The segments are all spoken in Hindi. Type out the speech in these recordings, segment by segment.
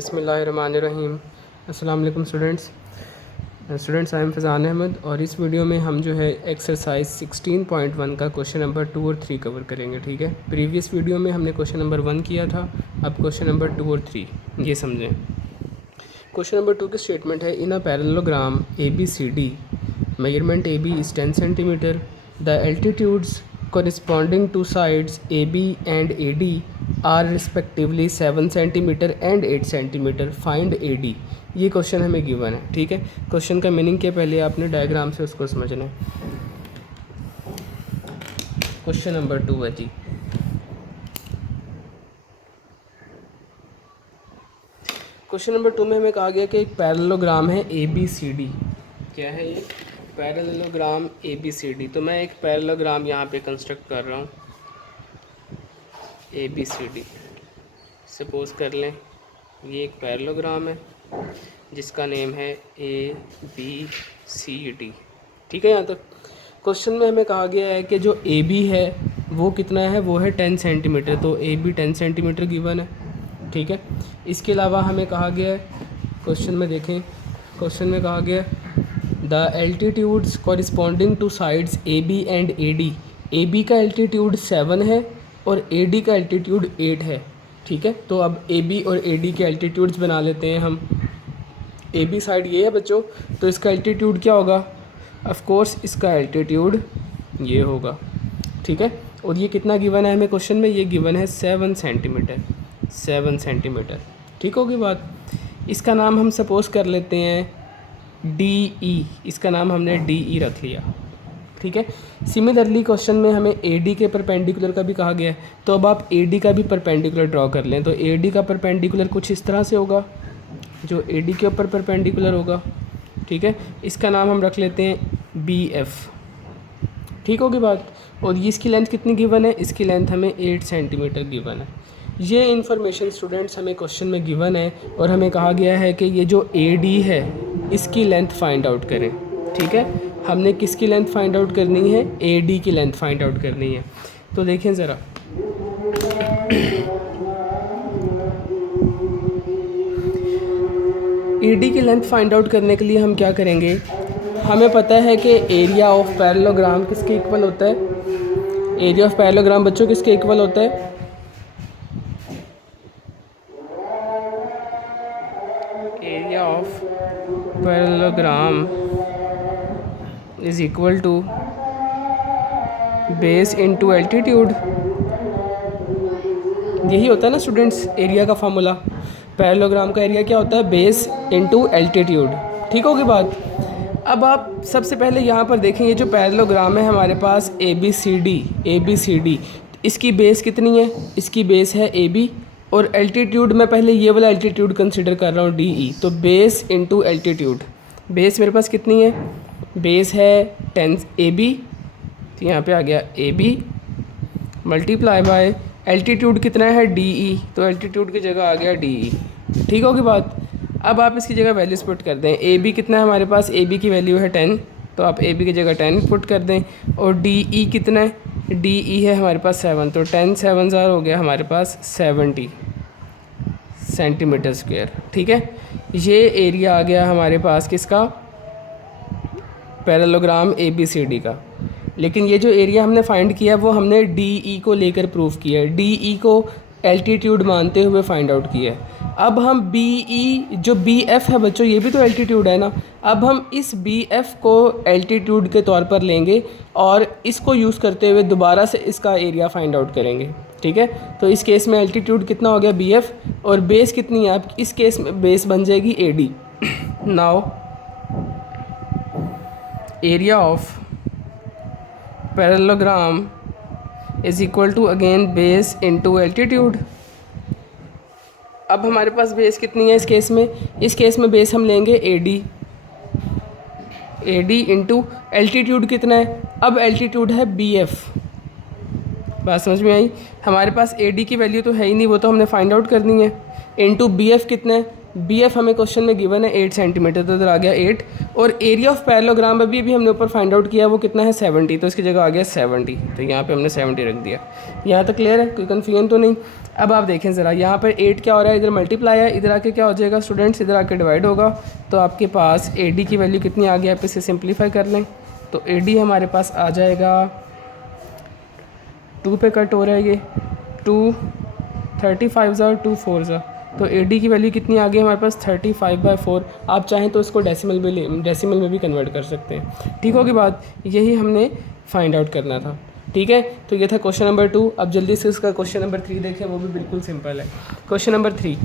बिस्मिल्लाहिर्रहमानिर्रहीम। अस्सलाम वालेकुम students, I am Faizan Ahmed और इस वीडियो में हम जो है एक्सरसाइज 16.1 का क्वेश्चन नंबर 2 और 3 कवर करेंगे। ठीक है, प्रीवियस वीडियो में हमने क्वेश्चन नंबर 1 किया था, अब क्वेश्चन नंबर 2 और 3 ये समझें। क्वेश्चन नंबर 2 की स्टेटमेंट है, in a parallelogram ABCD measurement AB is 10 centimetre, the altitudes corresponding to sides AB and AD are respectively 7 centimetre and 8 centimetre, find AD। ये क्वेश्चन हमें गिवन है। ठीक है, क्वेश्चन का मीनिंग के पहले आपने डायग्राम से उसको समझना है। क्वेश्चन नंबर 2 है जी। क्वेश्चन नंबर 2 में हमें कहा गया कि एक पैरेललोग्राम है ABCD। क्या है ये? Parallelogram ABCD। तो मैं एक पैरेललोग्राम यहाँ पे कंस्ट्रक्ट कर रहा हूँ ABCD। सपोज कर लें ये एक पैरेललोग्राम है जिसका नेम है ABCD। ठीक है, यहाँ तक क्वेश्चन में हमें कहा गया है कि जो AB है वो कितना है, वो है 10 सेंटीमीटर। तो AB 10 सेंटीमीटर गिवन है। ठीक है, इसके अलावा हमें कहा गया है, क्वेश्चन में देखें, क्वेश्चन में कहा गया the altitudes corresponding two sides AB and AD। AB का एल्टीट्यूड 7 है और AD का एल्टीट्यूड 8 है। ठीक है, तो अब AB और AD के एल्टीट्यूड्स बना लेते हैं हम। AB साइड ये है बच्चों, तो इसका एल्टीट्यूड क्या होगा? ऑफ कोर्स इसका एल्टीट्यूड ये होगा। ठीक है, और ये कितना गिवन है हमें क्वेश्चन में? ये गिवन है 7 सेंटीमीटर। 7 सेंटीमीटर। ठीक होगी बात। इसका नाम हम सपोज कर लेते हैं DE। इसका नाम हमने DE रख लिया। ठीक है, सिमिलरली क्वेश्चन में हमें AD के परपेंडिकुलर का भी कहा गया है, तो अब आप AD का भी परपेंडिकुलर ड्रॉ कर लें। तो AD का परपेंडिकुलर कुछ इस तरह से होगा जो AD के ऊपर परपेंडिकुलर होगा। ठीक है, इसका नाम हम रख लेते हैं BF। ठीक होगी बात। और ये इसकी लेंथ कितनी गिवन है? इसकी लेंथ हमें 8 सेंटीमीटर गिवन है। ये इन्फॉर्मेशन स्टूडेंट्स हमें क्वेश्चन में गिवन है और हमें कहा गया है कि ये जो AD है इसकी लेंथ फाइंड आउट करें। ठीक है, हमने किसकी लेंथ फाइंड आउट करनी है? AD की लेंथ फाइंड आउट करनी है। तो देखें ज़रा, AD की लेंथ फाइंड आउट करने के लिए हम क्या करेंगे? हमें पता है कि एरिया ऑफ पैरेललोग्राम किसके इक्वल होता है? एरिया ऑफ पैरेललोग्राम बच्चों किसके इक्वल होता है? Area of parallelogram is equal to base into altitude. यही होता है ना स्टूडेंट्स एरिया का फार्मूला। पैरेललोग्राम का एरिया क्या होता है? Base into altitude. ठीक होगी बात। अब आप सबसे पहले यहाँ पर देखें, ये जो पैरेललोग्राम है हमारे पास ABCD, इसकी बेस कितनी है? इसकी बेस है AB और एल्टीट्यूड मैं पहले ये वाला एल्टीट्यूड कंसिडर कर रहा हूँ DE। तो बेस इनटू एल्टीट्यूड, बेस मेरे पास कितनी है? बेस है 10 AB, तो यहाँ पे आ गया AB मल्टीप्लाई बाय एल्टीट्यूड कितना है? DE, तो एल्टीट्यूड की जगह आ गया DE। ठीक होगी बात। अब आप इसकी जगह वैल्यूज पुट कर दें। AB कितना है हमारे पास? AB की वैल्यू है 10, तो आप AB की जगह 10 पुट कर दें। और DE कितना है? DE है हमारे पास 7, तो 10 7 हो गया हमारे पास 70 सेंटीमीटर स्क्वायर। ठीक है, ये एरिया आ गया हमारे पास किसका? पैरेललोग्राम ABCD का। लेकिन ये जो एरिया हमने फाइंड किया वो हमने DE को लेकर प्रूव किया है, DE को एल्टीट्यूड मानते हुए फाइंड आउट किया है। अब हम BE जो BF है बच्चों, ये भी तो एल्टीट्यूड है ना। अब हम इस BF को एल्टीट्यूड के तौर पर लेंगे और इसको यूज़ करते हुए दोबारा से इसका एरिया फाइंड आउट करेंगे। ठीक है, तो इस केस में एल्टीट्यूड कितना हो गया? BF, और बेस कितनी है? आप इस केस में बेस बन जाएगी AD। Now area of parallelogram is equal to again base into altitude. अब हमारे पास बेस कितनी है इस केस में? इस केस में बेस हम लेंगे AD इंटू एल्टीट्यूड कितना है? अब एल्टीट्यूड है BF। बात समझ में आई? हमारे पास AD की वैल्यू तो है ही नहीं, वो तो हमने फाइंड आउट करनी है। इंटू BF कितना है? BF हमें क्वेश्चन में गिवन है 8 सेंटीमीटर, तो इधर आ गया 8। और एरिया ऑफ पैरेललोग्राम अभी हमने ऊपर फाइंड आउट किया, वो कितना है? 70, तो इसकी जगह आ गया 70, तो यहाँ पे हमने 70 रख दिया। यहाँ तक क्लियर है? कोई कन्फ्यूजन तो नहीं? अब आप देखें ज़रा, यहाँ पर 8 क्या हो रहा है, इधर मल्टीप्लाई है, इधर आके क्या हो जाएगा स्टूडेंट्स, इधर आके डिवाइड होगा। तो आपके पास AD की वैल्यू कितनी आ गई, आप इसे सिंप्लीफाई कर लें तो AD हमारे पास आ जाएगा 2 पे कट हो रहा है ये 2, 35 और 2 4 ज़ा, तो AD की वैल्यू कितनी आ गई हमारे पास 35/4। आप चाहें तो इसको डेसिमल में भी कन्वर्ट कर सकते हैं। ठीक होगी बात, यही हमने फाइंड आउट करना था। ठीक है, तो ये था क्वेश्चन नंबर 2। अब जल्दी से इसका क्वेश्चन नंबर 3 देखें, वो भी बिल्कुल सिंपल है। क्वेश्चन नंबर 3,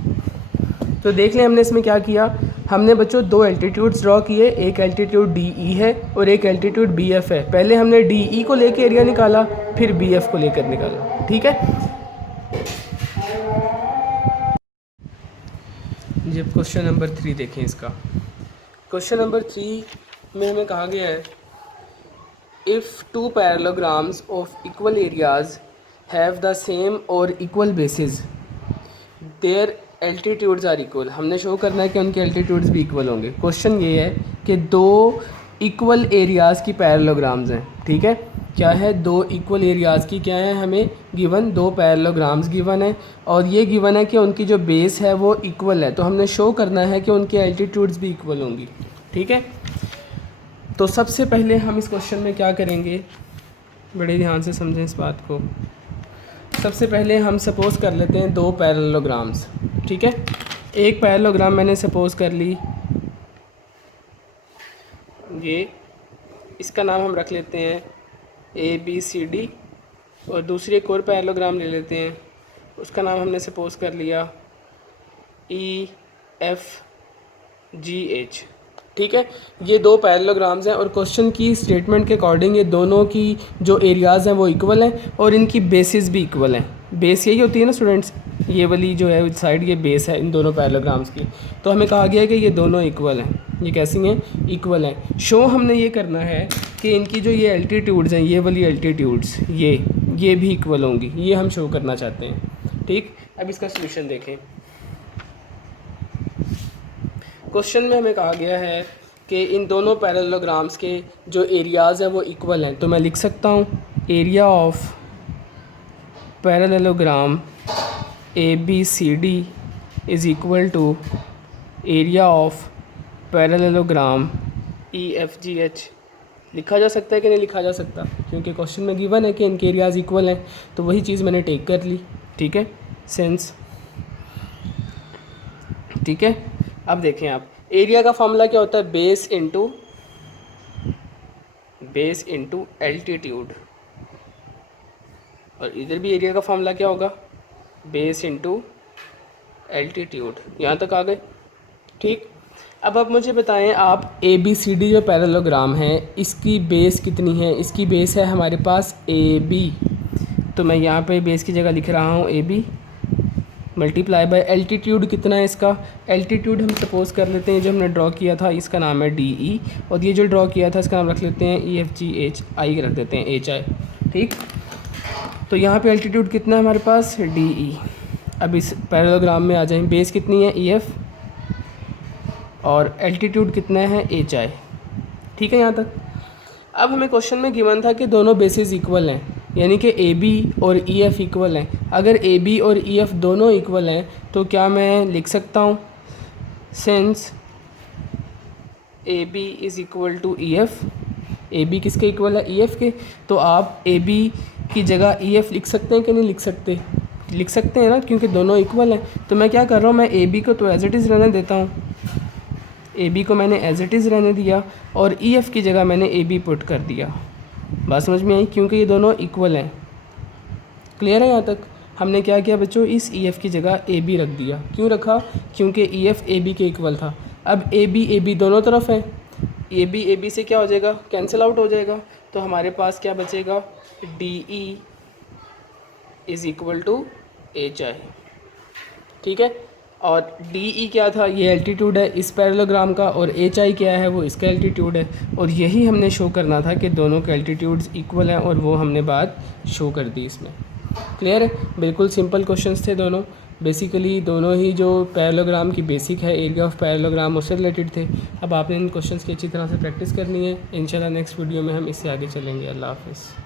तो देख लें हमने इसमें क्या किया। हमने बच्चों 2 एल्टीट्यूड्स ड्रॉ किए, एक एल्टीट्यूड DE है और एक एल्टीट्यूड BF है। पहले हमने DE को लेकर एरिया निकाला, फिर BF को लेकर निकाला। ठीक है, जब क्वेश्चन नंबर 3 देखें इसका, क्वेश्चन नंबर 3 में हमें कहा गया है if 2 parallelograms of equal areas have the same और equal basis their altitudes are equal. हमने शो करना है कि उनके एल्टीट्यूड्स भी इक्वल होंगे। क्वेश्चन ये है कि 2 इक्वल एरियाज़ की पैरेललोग्राम्स हैं। ठीक है, क्या है, 2 इक्वल एरियाज़ की क्या है हमें गिवन, 2 पैरेललोग्राम्स गिवन है और ये गिवन है कि उनकी जो बेस है वो इक्वल है। तो हमने शो करना है कि उनके एल्टीट्यूड्स भी इक्वल होंगी। ठीक है, तो सबसे पहले हम इस क्वेश्चन में क्या करेंगे, बड़े ध्यान से समझें इस बात को। सबसे पहले हम सपोज़ कर लेते हैं 2 पैरेललोग्राम्स। ठीक है, एक पैरेललोग्राम मैंने सपोज़ कर ली, ये इसका नाम हम रख लेते हैं ABCD, और दूसरी एक और पैरेललोग्राम ले लेते हैं, उसका नाम हमने सपोज़ कर लिया EFGH। ठीक है, ये 2 पैरेललोग्राम्स हैं और क्वेश्चन की स्टेटमेंट के अकॉर्डिंग ये दोनों की जो एरियाज़ हैं वो इक्वल हैं और इनकी बेसिस भी इक्वल हैं। बेस यही होती है ना स्टूडेंट्स, ये वाली जो है साइड, ये बेस है इन दोनों पैरेललोग्राम्स की। तो हमें कहा गया है कि ये दोनों इक्वल हैं। ये कैसी हैं, इक्वल हैं। शो हमने ये करना है कि इनकी जो ये एल्टीट्यूड्स हैं, ये वाली एल्टीट्यूड्स, ये भी इक्वल होंगी, ये हम शो करना चाहते हैं। ठीक, अब इसका सोल्यूशन देखें। क्वेश्चन में हमें कहा गया है कि इन दोनों पैरेललोग्राम्स के जो एरियाज़ हैं वो इक्वल हैं। तो मैं लिख सकता हूँ area of parallelogram ABCD is equal to area of parallelogram EFGH। लिखा जा सकता है कि नहीं लिखा जा सकता, क्योंकि क्वेश्चन में गिवन है कि इनके एरियाज़ इक्वल हैं, तो वही चीज़ मैंने टेक कर ली। ठीक है, सेंस। ठीक है, अब देखें आप, एरिया का फॉर्मूला क्या होता है, बेस इंटू एल्टीट्यूड, और इधर भी एरिया का फॉर्मूला क्या होगा, बेस इंटू एल्टीट्यूड। यहाँ तक आ गए। ठीक, अब आप मुझे बताएं, आप ABCD जो पैरेललोग्राम है इसकी बेस कितनी है। इसकी बेस है हमारे पास AB, तो मैं यहाँ पे बेस की जगह लिख रहा हूँ AB मल्टीप्लाई बाय एल्टीट्यूड कितना है इसका। एल्टीट्यूड हम सपोज़ कर लेते हैं, जो हमने ड्रॉ किया था इसका नाम है DE, और ये जो ड्रॉ किया था इसका नाम रख लेते हैं EFGH, I रख देते हैं HI। ठीक, तो यहाँ पे एल्टीट्यूड कितना है हमारे पास, DE। अब इस पैरेललोग्राम में आ जाएं, बेस कितनी है EF और एल्टीट्यूड कितना है HI। ठीक है, यहाँ तक। अब हमें क्वेश्चन में गिवन था कि दोनों बेसिस इक्वल हैं, यानी कि AB और EF इक्वल हैं। अगर AB और EF दोनों इक्वल हैं तो क्या मैं लिख सकता हूँ since AB is equal to EF। AB किसके इक्वल है, EF के। तो आप AB की जगह EF लिख सकते हैं कि नहीं लिख सकते, लिख सकते हैं ना, क्योंकि दोनों इक्वल हैं। तो मैं क्या कर रहा हूँ, मैं AB को तो एज इट इज़ रहने देता हूँ, AB को मैंने एज इट इज़ रहने दिया और EF की जगह मैंने AB पुट कर दिया। बात समझ में आई, क्योंकि ये दोनों इक्वल हैं। क्लियर है यहाँ तक। हमने क्या किया बच्चों, इस EF की जगह AB रख दिया। क्यों रखा, क्योंकि EF AB के इक्वल था। अब AB दोनों तरफ है, AB से क्या हो जाएगा, कैंसिल आउट हो जाएगा। तो हमारे पास क्या बचेगा, DE is equal to HI। ठीक है, और DE क्या था, ये एल्टीट्यूड है इस पैरेललोग्राम का, और HI क्या है, वो इसका एल्टीट्यूड है। और यही हमने शो करना था कि दोनों के एल्टीट्यूड्स इक्वल हैं, और वो हमने बात शो कर दी इसमें। क्लियर है, बिल्कुल सिंपल क्वेश्चंस थे दोनों। बेसिकली दोनों ही जो पैरेललोग्राम की बेसिक है, एरिया ऑफ पैरेललोग्राम, उससे रिलेटेड थे। अब आपने इन क्वेश्चंस की अच्छी तरह से प्रैक्टिस करनी है। इंशाल्लाह नेक्स्ट वीडियो में हम इससे आगे चलेंगे। अल्लाह हाफ़िज़।